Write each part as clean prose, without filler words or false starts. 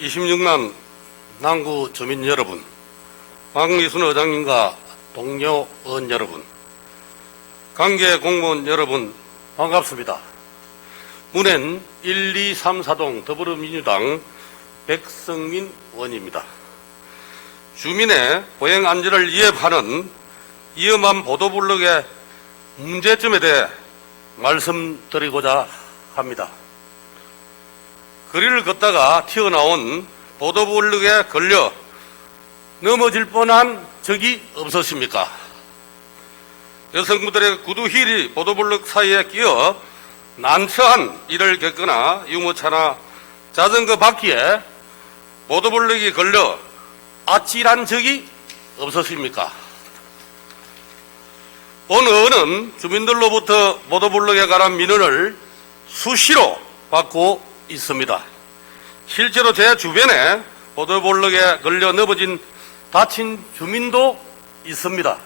26만 남구 주민 여러분, 박미순 의장님과 동료 의원 여러분, 관계 공무원 여러분 반갑습니다. 문엔 1, 2, 3, 4동 더불어민주당 백성민 의원입니다. 주민의 보행 안전을 위협하는 위험한 보도블록의 문제점에 대해 말씀드리고자 합니다. 거리를 걷다가 튀어나온 보도블록에 걸려 넘어질 뻔한 적이 없었습니까? 여성분들의 구두 힐이 보도블록 사이에 끼어 난처한 일을 겪거나 유모차나 자전거 바퀴에 보도블록이 걸려 아찔한 적이 없었습니까? 본 의원은 주민들로부터 보도블록에 관한 민원을 수시로 받고 있습니다. 실제로 제 주변에 보도블록에 걸려 넘어진 다친 주민도 있습니다.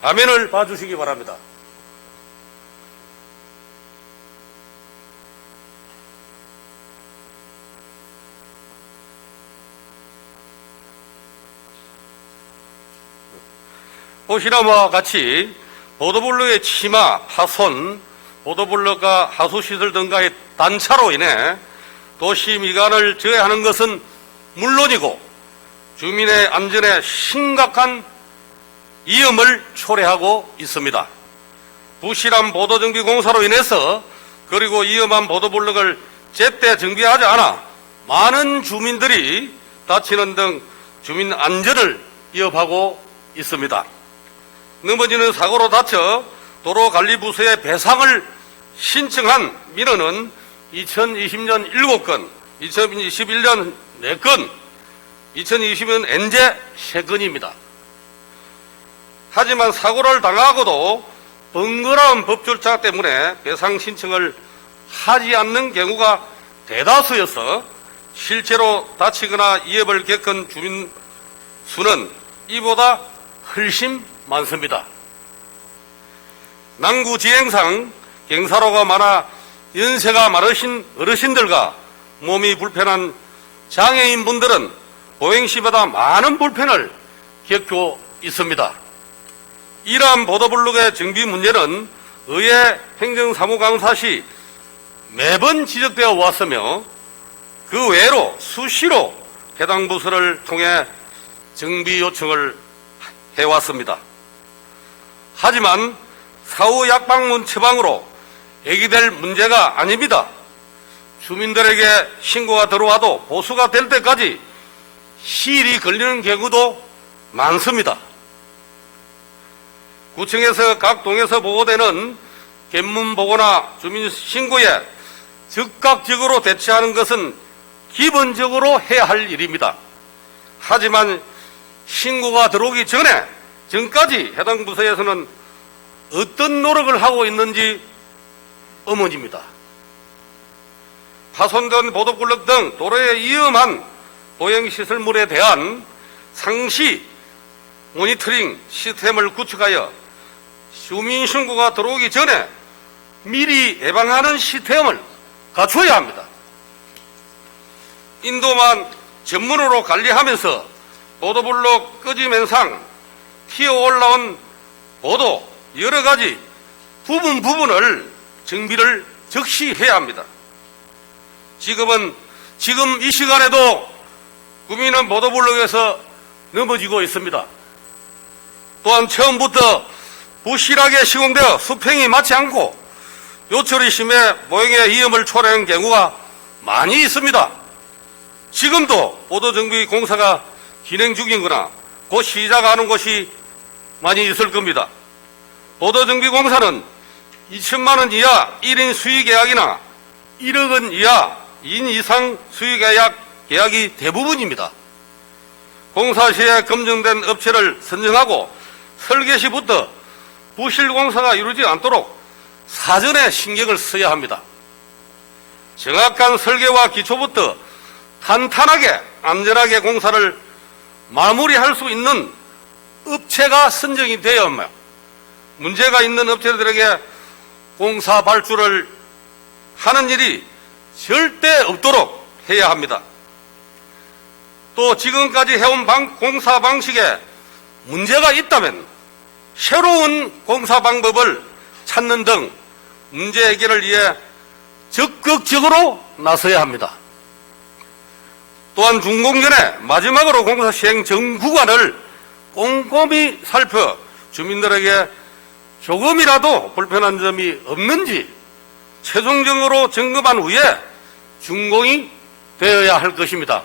화면을 봐주시기 바랍니다. 보시는 바와 같이 보도블록의 치마, 파손, 보도블록과 하수시설 등과의 단차로 인해 도시 미관을 저해하는 것은 물론이고 주민의 안전에 심각한 위험을 초래하고 있습니다. 부실한 보도정비 공사로 인해서 그리고 위험한 보도블록을 제때 정비하지 않아 많은 주민들이 다치는 등 주민 안전을 위협하고 있습니다. 넘어지는 사고로 다쳐 도로관리부서에 배상을 신청한 민원은 2020년 7건, 2021년 4건, 2020년 현재 3건입니다. 하지만 사고를 당하고도 번거로운 법 절차 때문에 배상 신청을 하지 않는 경우가 대다수여서 실제로 다치거나 위협을 겪은 주민 수는 이보다 훨씬 많습니다. 남구 지행상 경사로가 많아 연세가 많으신 어르신들과 몸이 불편한 장애인분들은 보행시보다 많은 불편을 겪고 있습니다. 이러한 보도블록의 정비 문제는 의회 행정사무강사 시 매번 지적되어 왔으며 그 외로 수시로 해당 부서를 통해 정비 요청을 해왔습니다. 하지만 사후 약방문 처방으로 해결될 문제가 아닙니다. 주민들에게 신고가 들어와도 보수가 될 때까지 시일이 걸리는 경우도 많습니다. 구청에서 각 동에서 보고되는 견문 보고나 주민 신고에 즉각적으로 대처하는 것은 기본적으로 해야 할 일입니다. 하지만 신고가 들어오기 전까지 해당 부서에서는 어떤 노력을 하고 있는지 의문입니다. 파손된 보도블록 등 도로에 위험한 보행시설물에 대한 상시 모니터링 시스템을 구축하여 주민 신고가 들어오기 전에 미리 예방하는 시스템을 갖춰야 합니다. 인도만 전문으로 관리하면서 보도블록 꺼짐현상, 튀어 올라온 보도 여러 가지 부분을 정비를 즉시 해야 합니다. 지금 이 시간에도 구민은 보도블록에서 넘어지고 있습니다. 또한 처음부터 부실하게 시공되어 수평이 맞지 않고 요철이 심해 보행의 위험을 초래하는 경우가 많이 있습니다. 지금도 보도정비 공사가 진행 중이거나 곧 시작하는 곳이 많이 있을 겁니다. 보도정비 공사는 2천만 원 이하 1인 수의계약이나 1억 원 이하 2인 이상 수의계약이 대부분입니다. 공사 시에 검증된 업체를 선정하고 설계 시부터 부실 공사가 이루어지지 않도록 사전에 신경을 써야 합니다. 정확한 설계와 기초부터 탄탄하게 안전하게 공사를 마무리할 수 있는 업체가 선정이 되어야 합니다. 문제가 있는 업체들에게 공사 발주를 하는 일이 절대 없도록 해야 합니다. 또 지금까지 해온 공사 방식에 문제가 있다면 새로운 공사 방법을 찾는 등 문제 해결을 위해 적극적으로 나서야 합니다. 또한 준공 전에 마지막으로 공사 시행 전 구간을 꼼꼼히 살펴 주민들에게 조금이라도 불편한 점이 없는지 최종적으로 점검한 후에 준공이 되어야 할 것입니다.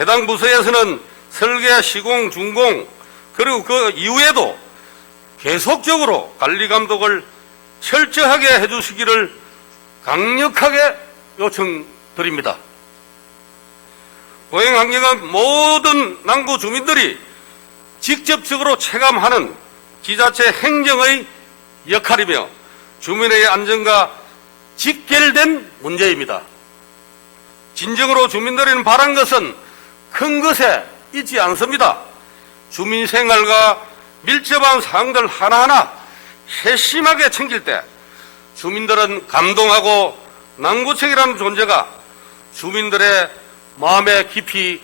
해당 부서에서는 설계, 시공, 준공 그리고 그 이후에도 계속적으로 관리 감독을 철저하게 해주시기를 강력하게 요청드립니다. 보행 환경은 모든 남구 주민들이 직접적으로 체감하는 지자체 행정의 역할이며 주민의 안전과 직결된 문제입니다. 진정으로 주민들이 바란 것은 큰 것에 있지 않습니다. 주민 생활과 밀접한 사항들 하나하나 세심하게 챙길 때 주민들은 감동하고 남구청이라는 존재가 주민들의 마음에 깊이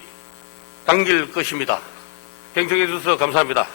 담길 것입니다. 경청해 주셔서 감사합니다.